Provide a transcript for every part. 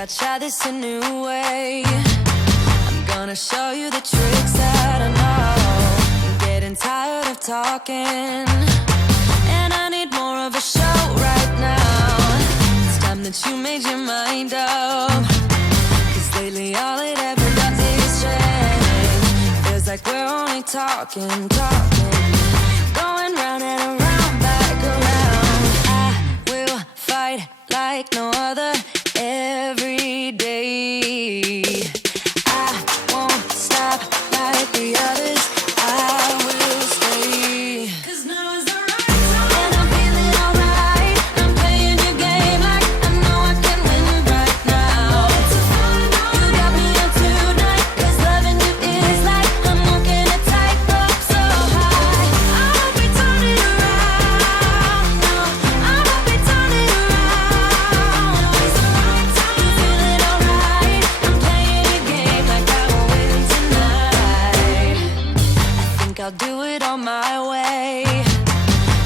I'll try this a new way. I'm gonna show you the tricks that I know. I'm getting tired of talking, and I need more of a show right now. It's time that you made your mind up, 'cause lately all it ever does is change. Feels like we're only talking, going round and around, back around. I will fight like no other every day. I won't stop like the others. I will stay. 'Cause now is the right time, and I'm feeling alright. I'm playing your game like I know I can win right now. You got me on tonight, 'cause loving you is like I'm walking a tightrope so high. I won't be turning around, no, I won't be turning around. It's the right time. You feeling alright? I'm playing your game like I will win tonight. I think I'll do it on my way.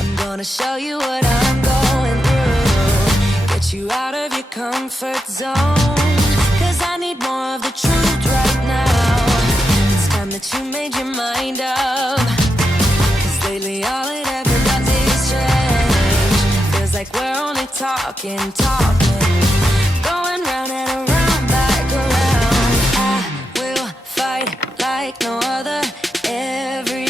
I'm gonna show you what I'm going through, get you out of your comfort zone, 'cause I need more of the truth right now. It's time that you made your mind up, 'cause lately all it ever does is change. Feels like we're only talking, going round and around, back around. I will fight like no other every